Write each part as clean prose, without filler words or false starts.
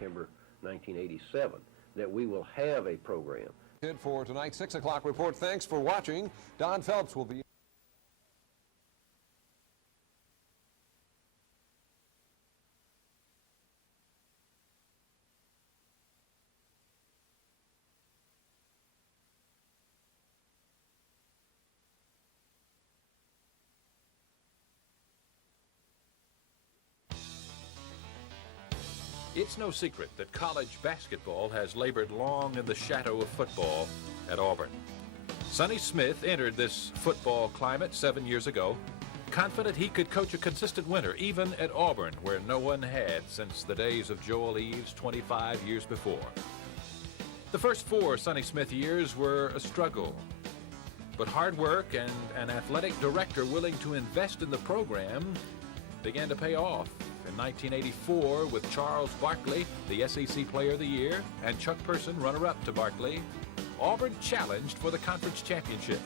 September 1987, that we will have a program. For tonight's 6 o'clock report, thanks for watching. Don Phelps will be... It's no secret that college basketball has labored long in the shadow of football at Auburn. Sonny Smith entered this football climate 7 years ago, confident he could coach a consistent winner, even at Auburn, where no one had since the days of Joel Eves 25 years before. The first 4 Sonny Smith years were a struggle, but hard work and an athletic director willing to invest in the program began to pay off. In 1984, with Charles Barkley, the SEC Player of the Year, and Chuck Person, runner-up to Barkley, Auburn challenged for the conference championship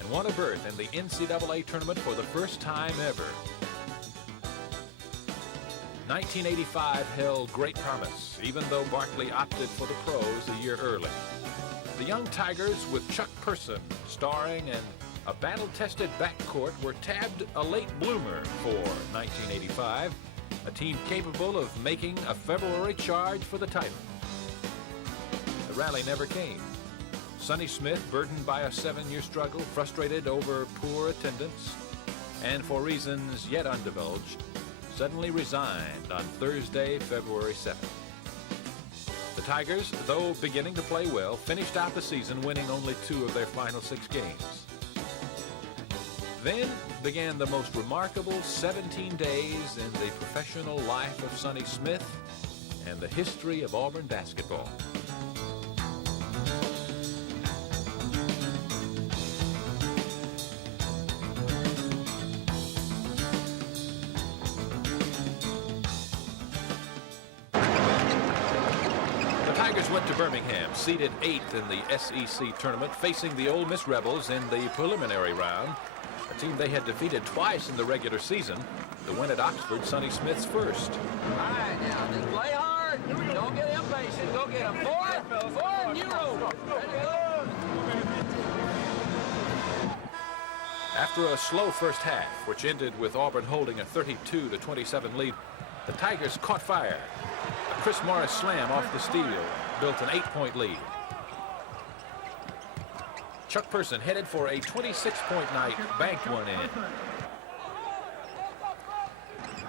and won a berth in the NCAA tournament for the first time ever. 1985 held great promise, even though Barkley opted for the pros a year early. The young Tigers, with Chuck Person starring and a battle-tested backcourt, were tabbed a late bloomer for 1985, a team capable of making a February charge for the title. The rally never came. Sonny Smith, burdened by a 7-year struggle, frustrated over poor attendance, and for reasons yet undivulged, suddenly resigned on Thursday, February 7th. The Tigers, though beginning to play well, finished out the season winning only 2 of their final 6 games. Then began the most remarkable 17 days in the professional life of Sonny Smith and the history of Auburn basketball. The Tigers went to Birmingham, seeded 8th in the SEC tournament, facing the Ole Miss Rebels in the preliminary round, a team they had defeated twice in the regular season. The win at Oxford, Sonny Smith's first. All right, now, just play hard. Don't get impatient. Go get them. Forward, Euro. After a slow first half, which ended with Auburn holding a 32-27 lead, the Tigers caught fire. A Chris Morris slam off the steal built an 8-point lead. Chuck Person headed for a 26-point night, banked one in.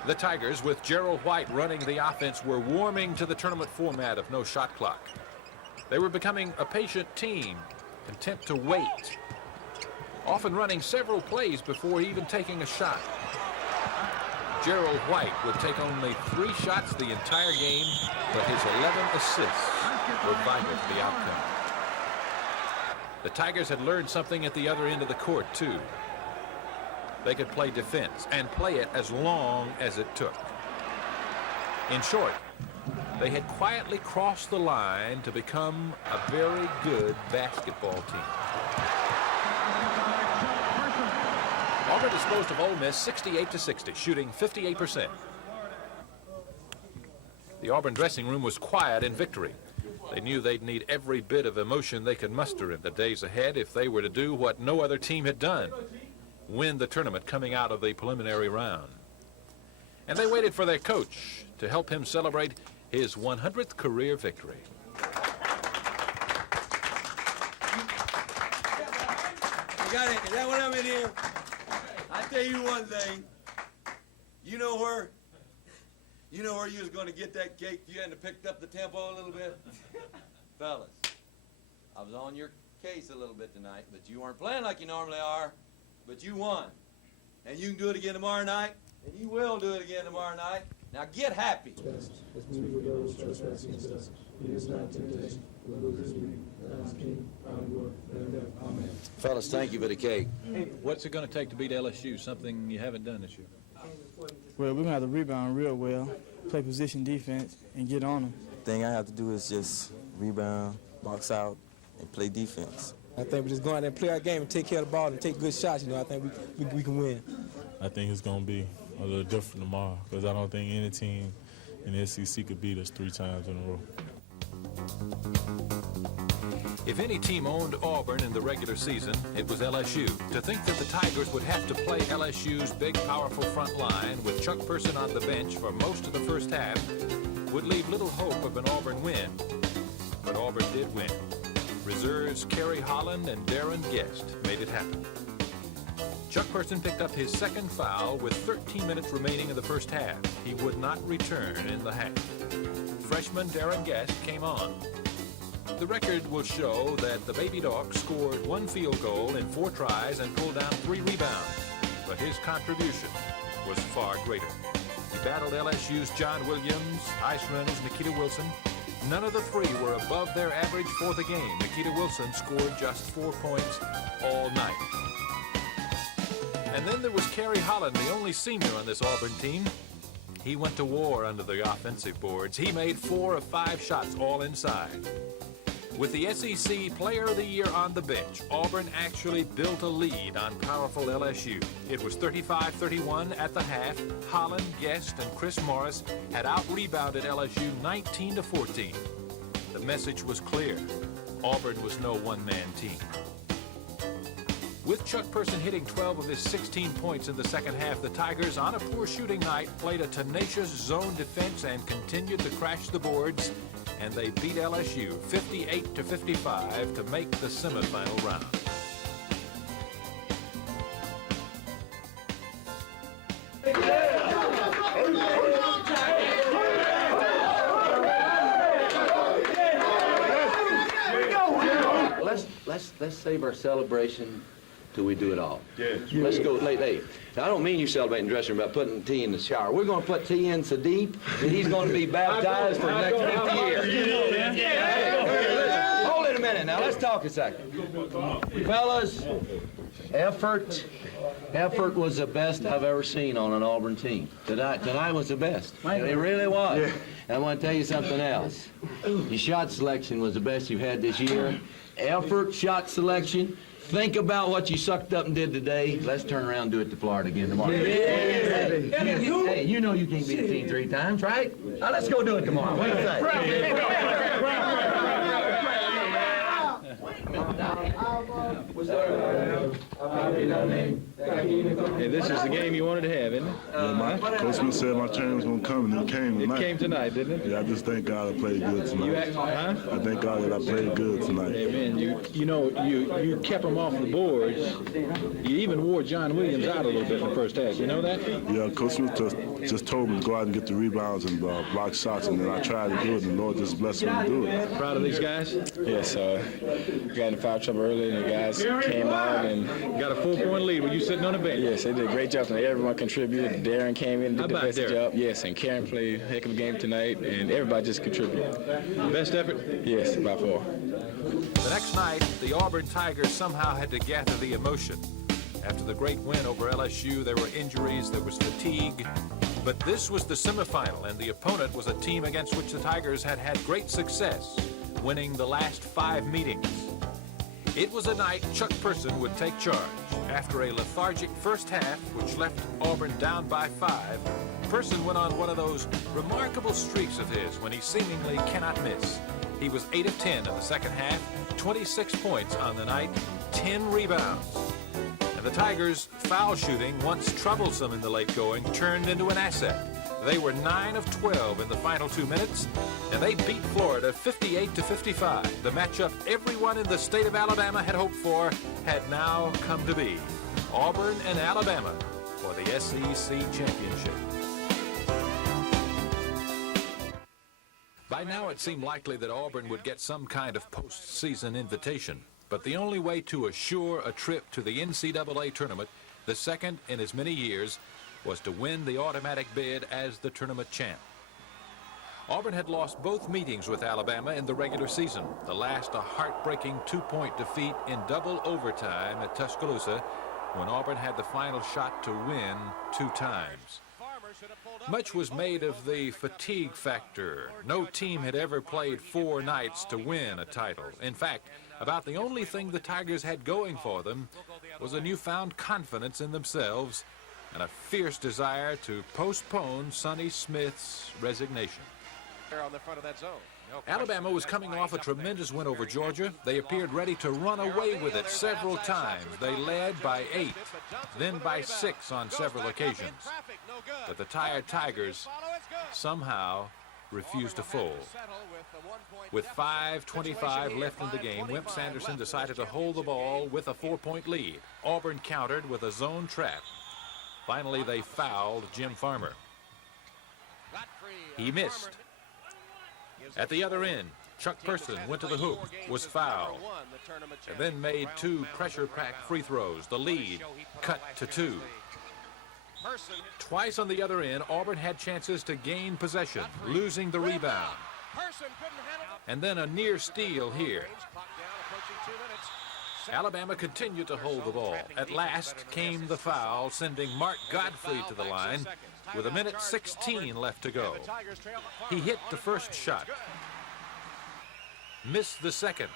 The Tigers, with Gerald White running the offense, were warming to the tournament format of no shot clock. They were becoming a patient team, content to wait, often running several plays before even taking a shot. Gerald White would take only 3 shots the entire game, but his 11 assists were vital to the outcome. The Tigers had learned something at the other end of the court, too. They could play defense and play it as long as it took. In short, they had quietly crossed the line to become a very good basketball team. Auburn disposed of Ole Miss 68-60, shooting 58%. The Auburn dressing room was quiet in victory. They knew they'd need every bit of emotion they could muster in the days ahead if they were to do what no other team had done, win the tournament coming out of the preliminary round. And they waited for their coach to help him celebrate his 100th career victory. You got it. Is that what I'm in here? I tell you one thing. You know where you was going to get that cake? You hadn't picked up the tempo a little bit? Fellas, I was on your case a little bit tonight, but you weren't playing like you normally are, but you won. And you can do it again tomorrow night, and you will do it again tomorrow night. Now get happy. Fellas, thank you for the cake. What's it going to take to beat LSU, something you haven't done this year? Well, we're going to have to rebound real well, play position defense, and get on them. The thing I have to do is just rebound, box out, and play defense. I think we just go out there and play our game and take care of the ball and take good shots. I think we can win. I think it's going to be a little different tomorrow because I don't think any team and the SEC could beat us 3 times in a row. If any team owned Auburn in the regular season, it was LSU. To think that the Tigers would have to play LSU's big, powerful front line with Chuck Person on the bench for most of the first half would leave little hope of an Auburn win. But Auburn did win. Reserves Kerry Holland and Darren Guest made it happen. Chuck Person picked up his second foul with 13 minutes remaining in the first half. He would not return in the half. Freshman Darren Guest came on. The record will show that the Baby Dogs scored 1 field goal in 4 tries and pulled down 3 rebounds, but his contribution was far greater. He battled LSU's John Williams, Iceland's Nikita Wilson. None of the 3 were above their average for the game. Nikita Wilson scored just 4 points all night. And then there was Kerry Holland, the only senior on this Auburn team. He went to war under the offensive boards. He made 4 of 5 shots all inside. With the SEC Player of the Year on the bench, Auburn actually built a lead on powerful LSU. It was 35-31 at the half. Holland, Guest, and Chris Morris had out-rebounded LSU 19-14. The message was clear. Auburn was no one-man team. With Chuck Person hitting 12 of his 16 points in the second half, the Tigers, on a poor shooting night, played a tenacious zone defense and continued to crash the boards, and they beat LSU 58-55 to make the semifinal round. Let's save our celebration till we do it all. Yes. Let's go. Hey, now, I don't mean you celebrating in the dressing room about putting T in the shower. We're going to put T in so deep that he's going to be baptized for the next 50 years. Hold it a minute now. Let's talk a second. Fellas, effort was the best I've ever seen on an Auburn team. Tonight was the best. It really was. Yeah. And I want to tell you something else. Your shot selection was the best you've had this year. Effort, shot selection. Think about what you sucked up and did today. Let's turn around and do it to Florida again tomorrow. Yeah. Hey, you know you can't beat a team 3 times, right? Now let's go do it tomorrow. What do you think? Hey, this is the game you wanted to have, isn't it? Yeah, Coach Smith said my turn was going to come, and it came tonight. It came tonight, didn't it? Yeah, I just thank God I played good tonight. I thank God that I played good tonight. Amen. You kept them off the boards. You even wore John Williams out a little bit in the first half. You know that? Yeah, Coach Smith just told me to go out and get the rebounds and block shots, and then I tried to do it, and the Lord just blessed me to do it. Proud of these guys? Yes, we got in foul trouble early, and the guys came out and got a 4-point lead. Were you sitting on the bench? Yes, they did a great job tonight. Everyone contributed. Darren came in and did the best job. Yes, and Karen played a heck of a game tonight, and everybody just contributed. Best effort? Yes, by far. The next night, the Auburn Tigers somehow had to gather the emotion. After the great win over LSU, there were injuries, there was fatigue. But this was the semifinal, and the opponent was a team against which the Tigers had had great success, winning the last 5 meetings. It was a night Chuck Person would take charge. After a lethargic first half, which left Auburn down by 5, Person went on one of those remarkable streaks of his when he seemingly cannot miss. He was 8 of 10 in the second half, 26 points on the night, 10 rebounds. And the Tigers' foul shooting, once troublesome in the late going, turned into an asset. They were 9 of 12 in the final 2 minutes, and they beat Florida 58-55. The matchup everyone in the state of Alabama had hoped for had now come to be. Auburn and Alabama for the SEC championship. By now it seemed likely that Auburn would get some kind of postseason invitation, but the only way to assure a trip to the NCAA tournament, the second in as many years, was to win the automatic bid as the tournament champ. Auburn had lost both meetings with Alabama in the regular season, the last a heartbreaking 2-point defeat in double overtime at Tuscaloosa, when Auburn had the final shot to win 2 times. Much was made of the fatigue factor. No team had ever played 4 nights to win a title. In fact, about the only thing the Tigers had going for them was a newfound confidence in themselves and a fierce desire to postpone Sonny Smith's resignation. On the front of that zone. Alabama was coming off a tremendous win over Georgia. They appeared ready to run away with it several times. They led by 8, then by 6 on several occasions. But the tired Tigers somehow refused to fold. With 5:25 left in the game, Wimp Sanderson decided to hold the ball with a 4-point lead. Auburn countered with a zone trap. Finally, they fouled Jim Farmer. He missed. At the other end, Chuck Person went to the hoop, was fouled, and then made 2 pressure-packed free throws. The lead cut to 2. Twice on the other end, Auburn had chances to gain possession, losing the rebound. And then a near steal here. Alabama continued to hold the ball. At last came the foul, sending Mark Godfrey to the line with 1:16 left to go. He hit the first shot, missed the second.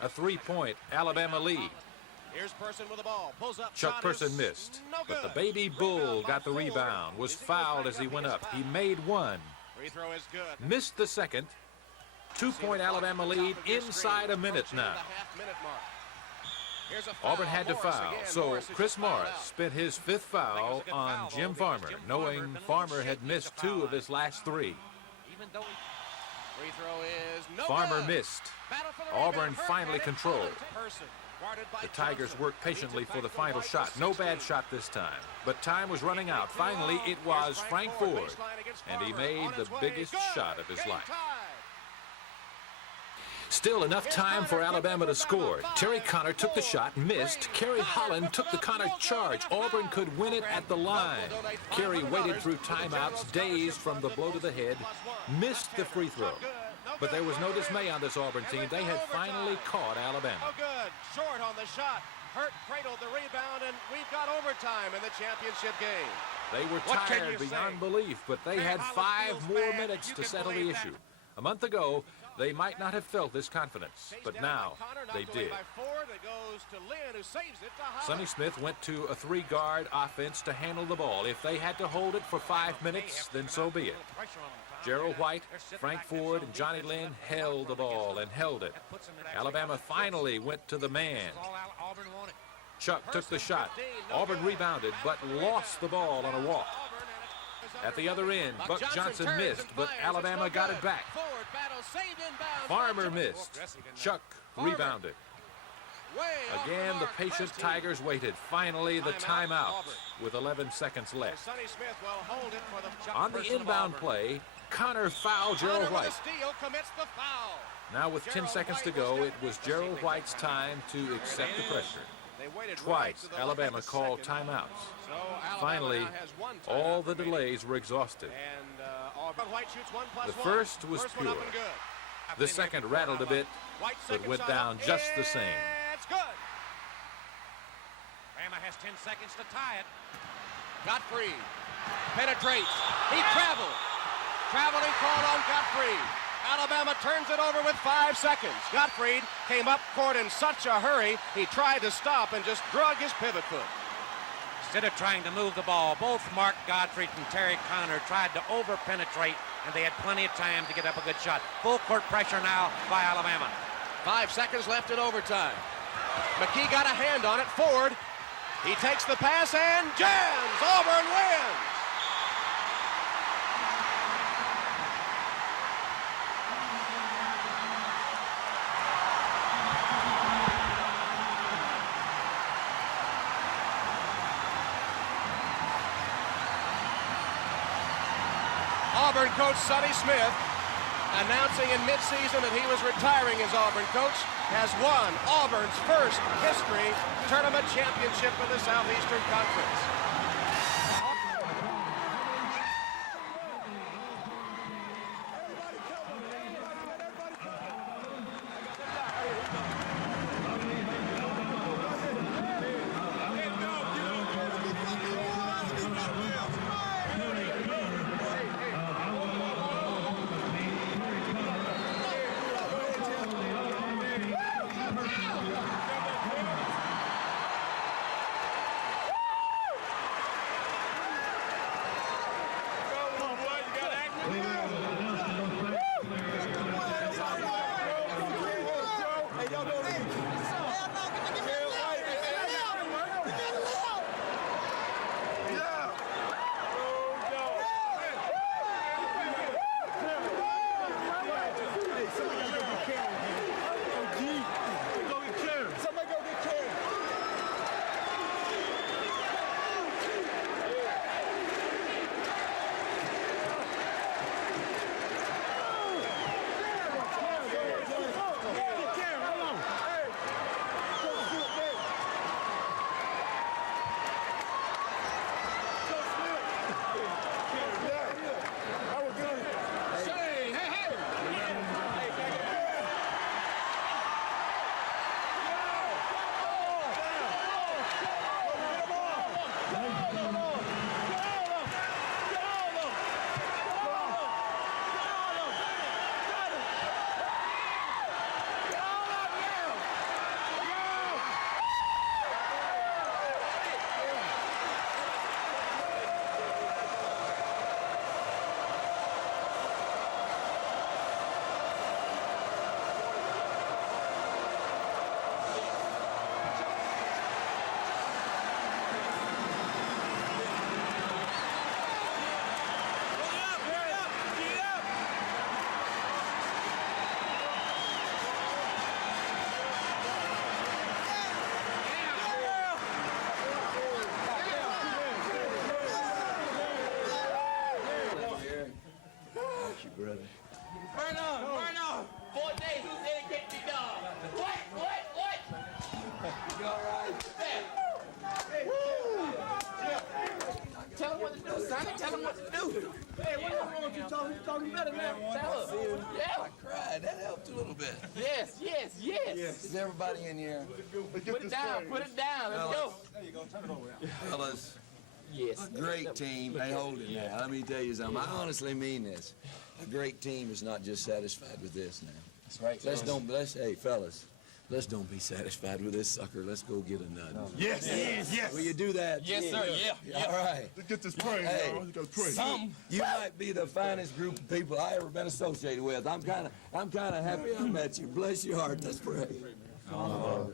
A 3-point Alabama lead. Here's Person with the ball. Pulls up. Chuck Person missed, but the baby bull got the rebound, was fouled as he went up. He made 1. Free throw is good. Missed the second. 2-point Alabama lead inside a minute now. Auburn had to foul, so Chris Morris spent his 5th foul on Jim Farmer, knowing Farmer had missed 2 of his last 3. Farmer missed. Auburn finally controlled. The Tigers worked patiently for the final shot. No bad shot this time, but time was running out. Finally, it was Frank Ford, and he made the biggest shot of his life. Still enough time for Alabama to score. Terry Connor took the shot, missed. Kerry Holland took the Connor charge. Auburn could win it at the line. Kerry waited through timeouts, dazed from the blow to the head, missed the free throw. But there was no dismay on this Auburn team. They had finally caught Alabama. Oh, good. Short on the shot. Hurt cradled the rebound, and we've got overtime in the championship game. They were tired beyond belief, but they had 5 more minutes to settle the issue. A month ago, they might not have felt this confidence, but now they did. Sonny Smith went to a 3-guard offense to handle the ball. If they had to hold it for 5 minutes, then so be it. Gerald White, Frank Ford, and Johnny Lynn held the ball and held it. Alabama finally went to the man. Chuck took the shot. Auburn rebounded, but lost the ball on a walk. At the other end, Buck Johnson missed, but Alabama got it back. Farmer missed. Chuck rebounded. Again, the patient Tigers waited. Finally, the timeout with 11 seconds left. On the inbound play, Connor fouled Gerald White. Now with 10 seconds to go, it was Gerald White's time to accept the pressure. Twice, Alabama called timeouts. Finally, all the delays were exhausted. The first was pure. The second rattled a bit, but went down just the same. Bama has 10 seconds to tie it. Godfrey penetrates. He traveled. Traveling call on Godfrey. Alabama turns it over with 5 seconds. Gottfried came up court in such a hurry, he tried to stop and just drug his pivot foot. Instead of trying to move the ball, both Mark Gottfried and Terry Connor tried to over-penetrate, and they had plenty of time to get up a good shot. Full court pressure now by Alabama. 5 seconds left in overtime. McKee got a hand on it. Ford, he takes the pass and jams. Auburn wins. Auburn coach Sonny Smith announcing in midseason that he was retiring as Auburn coach, has won Auburn's first history tournament championship in the Southeastern Conference. everybody in here. Put it down. Put it down. Let's go. There you go. Turn it over. Fellas. Yes. Great team. Hey, hold it now. Let me tell you something. I honestly mean this. A great team is not just satisfied with this now. That's right. Hey, fellas. Let's don't be satisfied with this sucker. Let's go get a nut. Yes. Will you do that? Yes, sir. Yeah. All right. Let's get this praise, Hey, y'all. You gotta pray. you might be the finest group of people I ever been associated with. I'm kind of happy I met you. Bless your heart. Let's pray. Hallowed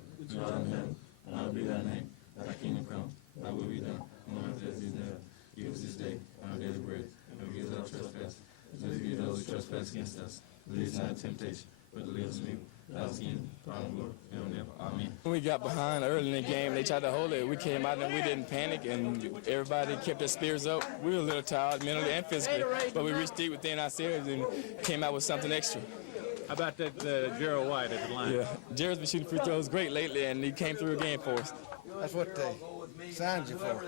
be thy name. Thy kingdom come. Thy will be done. On earth as it is in heaven. Give us this day our daily bread, and forgive us our trespasses, as we forgive those who trespass against us. Lead us not into temptation, but deliver us from evil. Thou is the kingdom, power, and glory, forever. Amen. When we got behind early in the game, they tried to hold it. We came out and we didn't panic, and everybody kept their spirits up. We were a little tired, mentally and physically, but we reached deep within ourselves and came out with something extra. How about that Gerald White at the line? Yeah, Jared's been shooting free throws great lately, and he came through again for us. That's what they signed you for.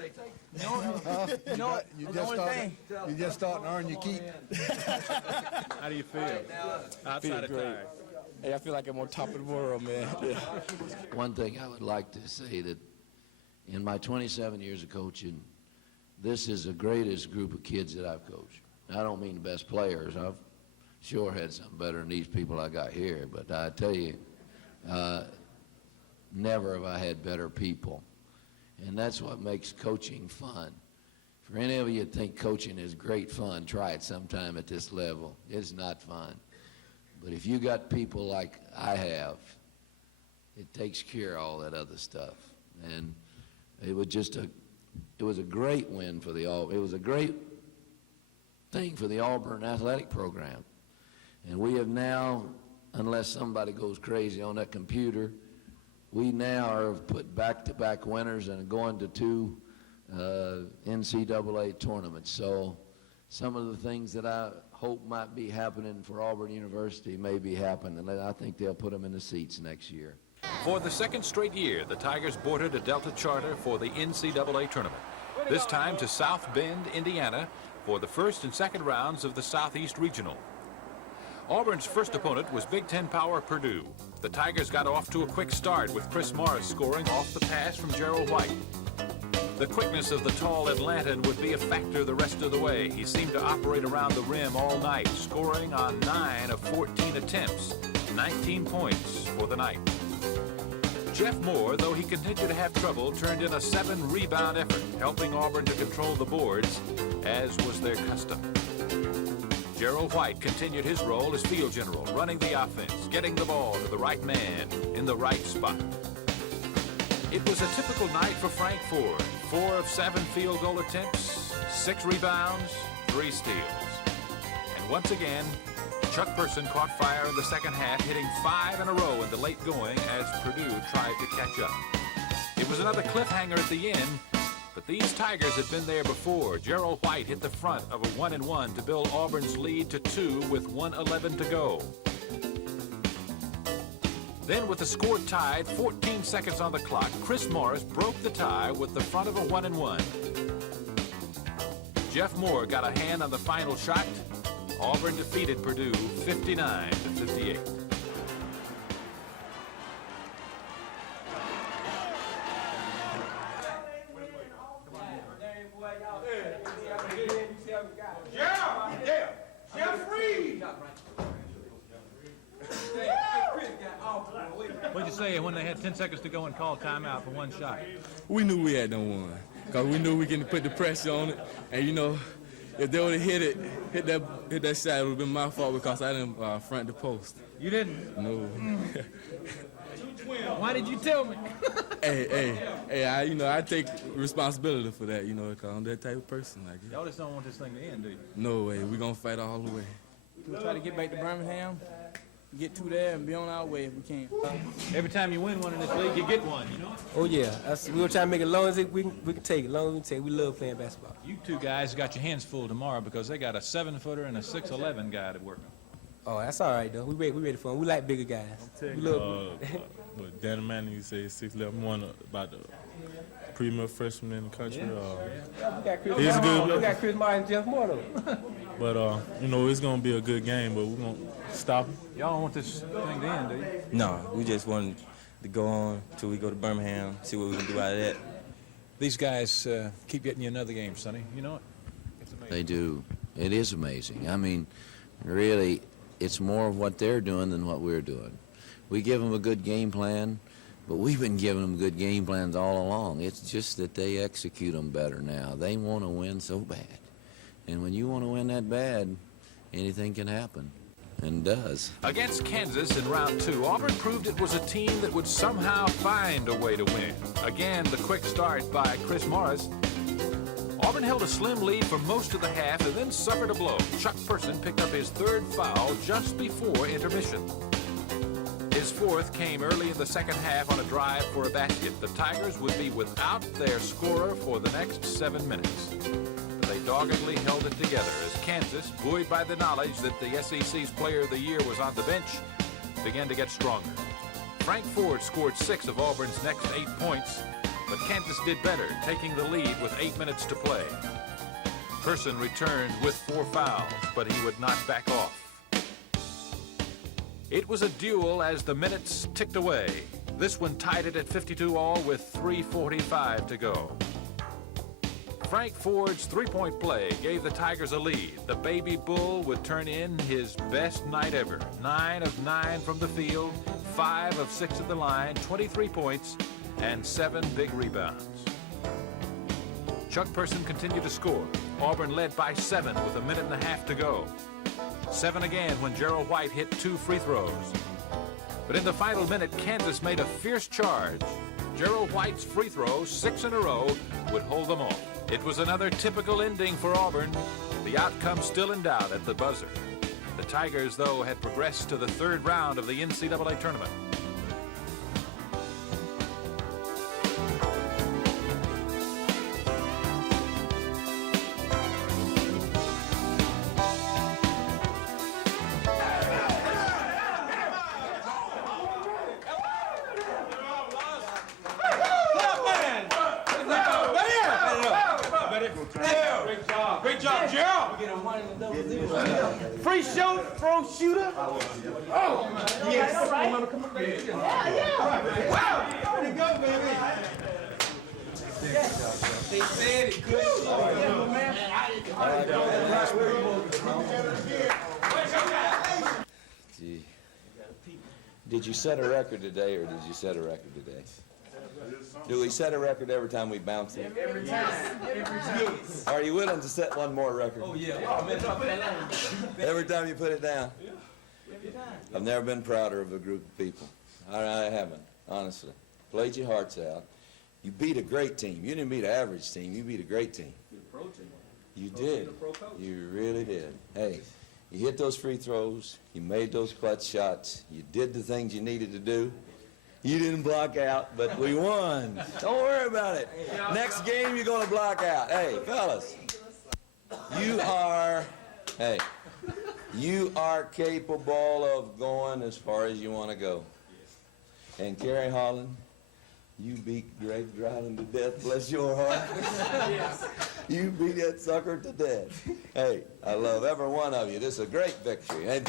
You just start to earn your keep. How do you feel? Outside of great. Hey, I feel like I'm on top of the world, man. Yeah. One thing I would like to say that in my 27 years of coaching, this is the greatest group of kids that I've coached. I don't mean the best players. I've sure had something better than these people I got here, but I tell you, never have I had better people. And that's what makes coaching fun. For any of you that think coaching is great fun, try it sometime at this level. It's not fun. But if you got people like I have, it takes care of all that other stuff. And it was just it was a great win for it was a great thing for the Auburn athletic program. And we have now, unless somebody goes crazy on that computer, we now are put back-to-back winners and going to 2 NCAA tournaments. So some of the things that I hope might be happening for Auburn University may be happening, and I think they'll put them in the seats next year. For the second straight year, the Tigers boarded a Delta charter for the NCAA tournament, this time to South Bend, Indiana, for the first and second rounds of the Southeast Regional. Auburn's first opponent was Big Ten power Purdue. The Tigers got off to a quick start with Chris Morris scoring off the pass from Gerald White. The quickness of the tall Atlantan would be a factor the rest of the way. He seemed to operate around the rim all night, scoring on 9 of 14 attempts, 19 points for the night. Jeff Moore, though he continued to have trouble, turned in a 7-rebound effort, helping Auburn to control the boards, as was their custom. Gerald White continued his role as field general, running the offense, getting the ball to the right man in the right spot. It was a typical night for Frank Ford. 4 of 7 field goal attempts, 6 rebounds, 3 steals. And once again, Chuck Person caught fire in the second half, hitting 5 in a row in the late going as Purdue tried to catch up. It was another cliffhanger at the end, but these Tigers had been there before. Gerald White hit the front of a 1-and-1 to build Auburn's lead to 2 with 1:11 to go. Then with the score tied, 14 seconds on the clock, Chris Morris broke the tie with the front of a 1-and-1. Jeff Moore got a hand on the final shot. Auburn defeated Purdue 59-58. What'd you say when they had 10 seconds to go and call timeout for one shot? We knew we had done one, because we knew we could put the pressure on it. And, you know, if they would have hit that shot, it would have been my fault because I didn't front the post. You didn't? No. Why did you tell me? hey, I take responsibility for that, because I'm that type of person. Like, Y'all just don't want this thing to end, do you? No way. We're going to fight all the way. We'll try to get back to Birmingham, get to there, and be on our way if we can. Every time you win one in this league, you get one, you know? Oh, yeah. We're going to try to make it as long as we can take it. As long as we can take it. We love playing basketball. You two guys got your hands full tomorrow because they got a 7-footer and a 6'11" guy to work on. Oh, that's all right, though. We ready for them. We like bigger guys. We love But Dan Manning, you say 6'11", one about the premier freshman in the country. We got Chris Martin and Jeff Moore, though. But, it's going to be a good game, but we're going to stop him. Y'all don't want this thing to end, do you? No, we just want to go on till we go to Birmingham, see what we can do out of that. These guys keep getting you another game, Sonny. You know it? It's amazing. They do. It is amazing. I mean, really, it's more of what they're doing than what we're doing. We give them a good game plan, but we've been giving them good game plans all along. It's just that they execute them better now. They want to win so bad. And when you want to win that bad, anything can happen, and does. Against Kansas in round 2, Auburn proved it was a team that would somehow find a way to win. Again, the quick start by Chris Morris. Auburn held a slim lead for most of the half and then suffered a blow. Chuck Person picked up his 3rd foul just before intermission. His 4th came early in the second half on a drive for a basket. The Tigers would be without their scorer for the next 7 minutes. They doggedly held it together as Kansas, buoyed by the knowledge that the SEC's Player of the Year was on the bench, began to get stronger. Frank Ford scored 6 of Auburn's next 8 points, but Kansas did better, taking the lead with 8 minutes to play. Person returned with 4 fouls, but he would not back off. It was a duel as the minutes ticked away. This one tied it at 52 all with 3:45 to go. Frank Ford's 3-point play gave the Tigers a lead. The Baby Bull would turn in his best night ever. 9 of 9 from the field, 5 of 6 at the line, 23 points, and 7 big rebounds. Chuck Person continued to score. Auburn led by 7 with 1.5 minutes to go. 7 again when Gerald White hit 2 free throws. But in the final minute, Kansas made a fierce charge. Gerald White's free throws, 6 in a row, would hold them off. It was another typical ending for Auburn. The outcome still in doubt at the buzzer. The Tigers, though, had progressed to the 3rd round of the NCAA tournament. Great job, Gerald. Free show, throw shooter. Oh, yes. All right. Come on, baby. Wow. Way to go, baby. They said it good. Gee. Did you set a record today, or did you set a record today? Do we set a record every time we bounce it? Every time. Every time. Are you willing to set one more record? Oh, yeah. Every time you put it down? Every time. I've never been prouder of a group of people. I haven't, honestly. Played your hearts out. You beat a great team. You didn't beat an average team. You beat a great team. You did. You really did. Hey, you hit those free throws. You made those clutch shots. You did the things you needed to do. You didn't block out, but we won. Don't worry about it. Next game, you're going to block out. Hey, fellas, you are capable of going as far as you want to go. And Kerry Holland, you beat Greg Dryden to death, bless your heart. You beat that sucker to death. Hey, I love every one of you. This is a great victory. And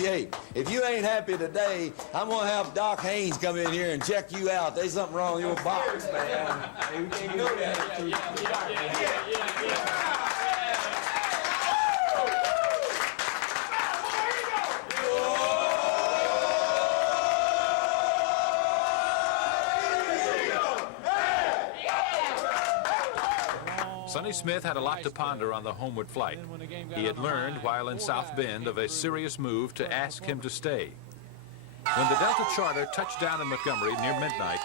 if you ain't happy today, I'm going to have Doc Haynes come in here and check you out. There's something wrong with your box, man. Hey, we can't know that. Sonny Smith had a lot to ponder on the homeward flight. He had learned while in South Bend of a serious move to ask him to stay. When the Delta Charter touched down in Montgomery near midnight,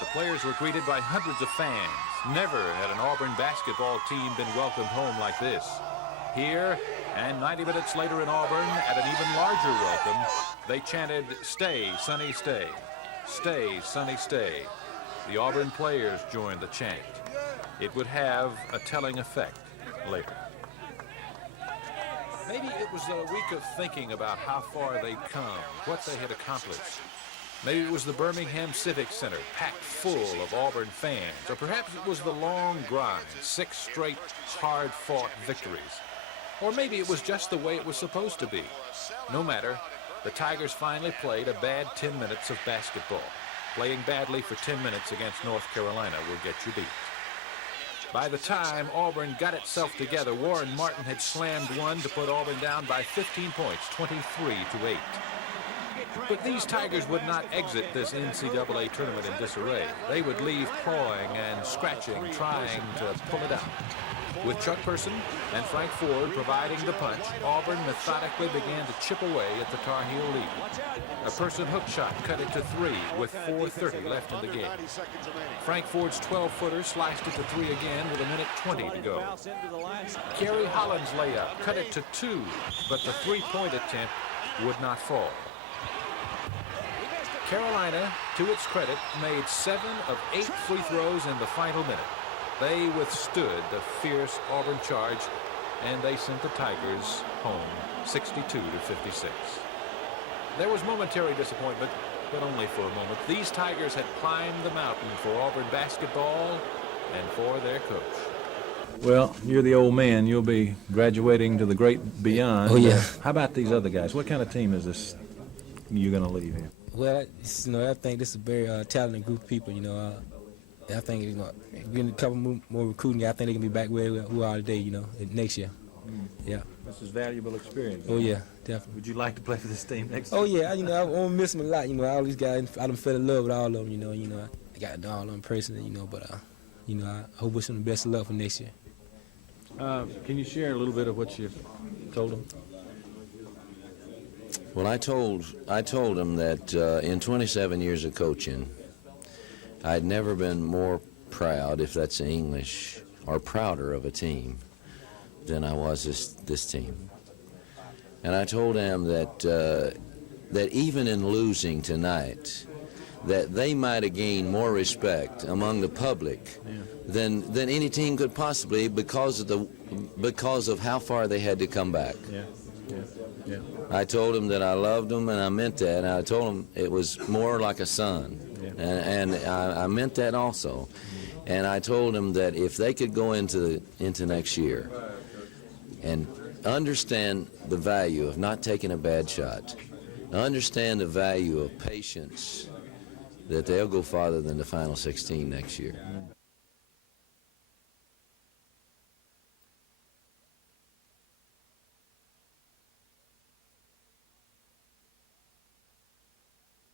the players were greeted by hundreds of fans. Never had an Auburn basketball team been welcomed home like this. Here, and 90 minutes later in Auburn, at an even larger welcome, they chanted, "Stay, Sonny, stay. Stay, Sonny, stay." The Auburn players joined the chant. It would have a telling effect later. Maybe it was a week of thinking about how far they'd come, what they had accomplished. Maybe it was the Birmingham Civic Center, packed full of Auburn fans. Or perhaps it was the long grind, 6 straight hard-fought victories. Or maybe it was just the way it was supposed to be. No matter, the Tigers finally played a bad 10 minutes of basketball. playing badly for 10 minutes against North Carolina will get you beat. By the time Auburn got itself together, Warren Martin had slammed one to put Auburn down by 15 points, 23-8. But these Tigers would not exit this NCAA tournament in disarray. They would leave clawing and scratching, trying to pull it out. With Chuck Person and Frank Ford providing the punch, Auburn methodically began to chip away at the Tar Heel lead. A Person hook shot cut it to 3 with 4:30 left in the game. Frank Ford's 12-footer sliced it to 3 again with 1:20 to go. Kerry Holland's layup cut it to 2, but the three-point attempt would not fall. Carolina, to its credit, made 7 of 8 free throws in the final minute. They withstood the fierce Auburn charge, and they sent the Tigers home 62-56. There was momentary disappointment, but only for a moment. These Tigers had climbed the mountain for Auburn basketball and for their coach. Well, you're the old man. You'll be graduating to the great beyond. Oh, yeah. How about these other guys? What kind of team is this you're going to leave here? Well, I think this is a very talented group of people. I think getting a couple more recruiting, I think they can be back where we are today. Next year. Yeah. This is valuable experience. Oh yeah, definitely. Would you like to play for this team next year? Oh yeah, I won't miss them a lot. All these guys, I done fell in love with all of them. I got to know all of them personally. But I hope wish them the best of luck for next year. Can you share a little bit of what you told them? Well, I told him that in 27 years of coaching, I'd never been more proud, if that's English, or prouder of a team than I was this team. And I told him that that even in losing tonight, that they might have gained more respect among the public than any team could possibly because of how far they had to come back. Yeah. I told him that I loved him, and I meant that. And I told him it was more like a son, and I meant that also. And I told him that if they could go into next year and understand the value of not taking a bad shot, understand the value of patience, that they'll go farther than the Final 16 next year.